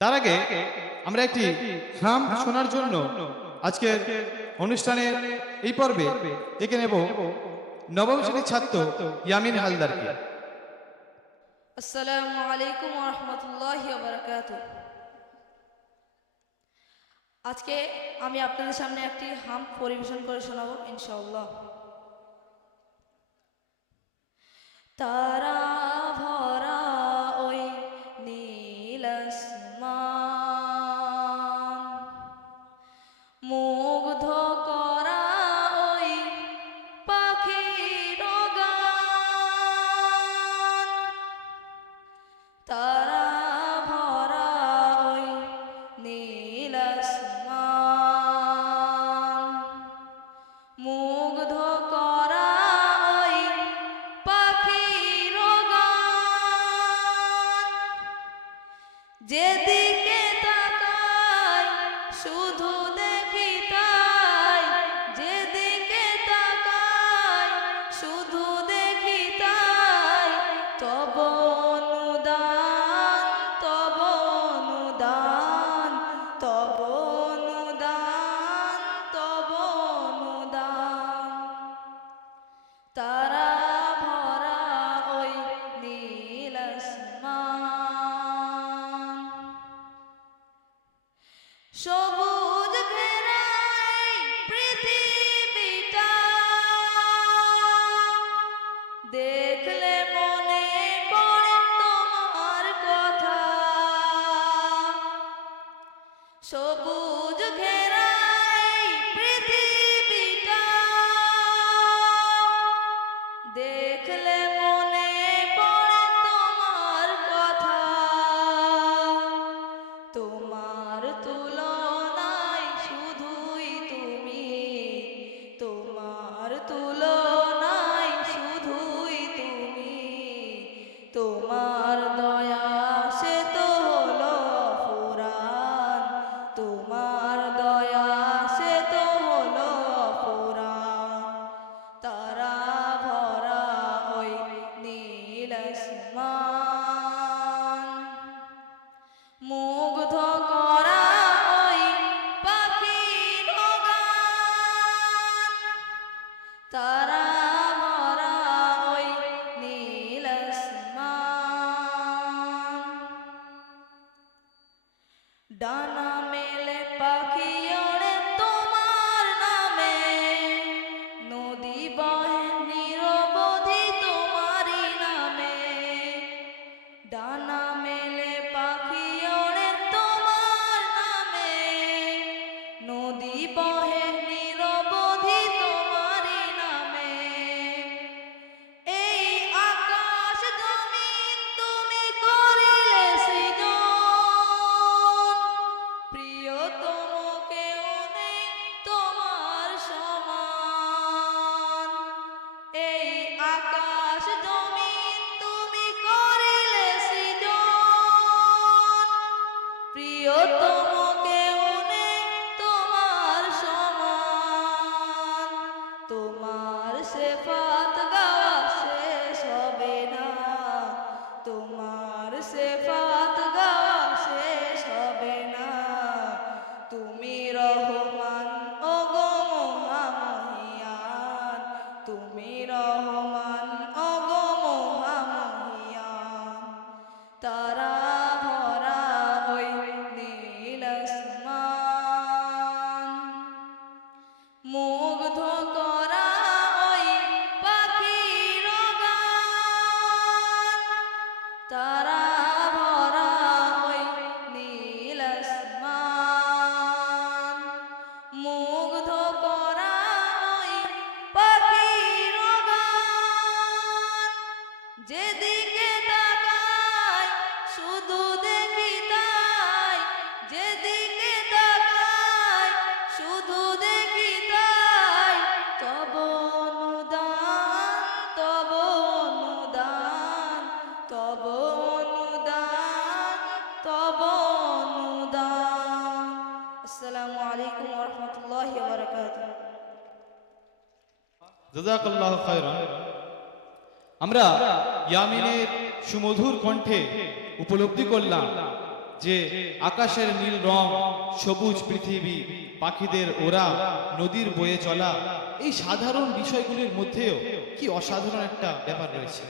তার আগে আমরা একটি নাম শোনার জন্য আজকে অনুষ্ঠানের এই পর্বে ডেকে নেব নবম শ্রেণির ছাত্র ইয়ামিন হালদারকে। আসসালামু আলাইকুম রহমতুল্লাহ আজকে আমি আপনাদের সামনে একটি হাম পরিবেশন করে শোনাবো ইনশাল্লাহ তারা যেদিন देख ले Dana. তোমার সেফাত গা শেষ হবে না। তুমি রহমান ও গো মহামহিয়ান তুমি রহ Da da. আমরা ইয়ামিনের সুমধুর কণ্ঠে উপলব্ধি করলাম যে আকাশের নীল রং, সবুজ পৃথিবী, পাখিদের ওরা, নদীর বয়ে চলা, এই সাধারণ বিষয়গুলির মধ্যেও কি অসাধারণ একটা ব্যাপার রয়েছে।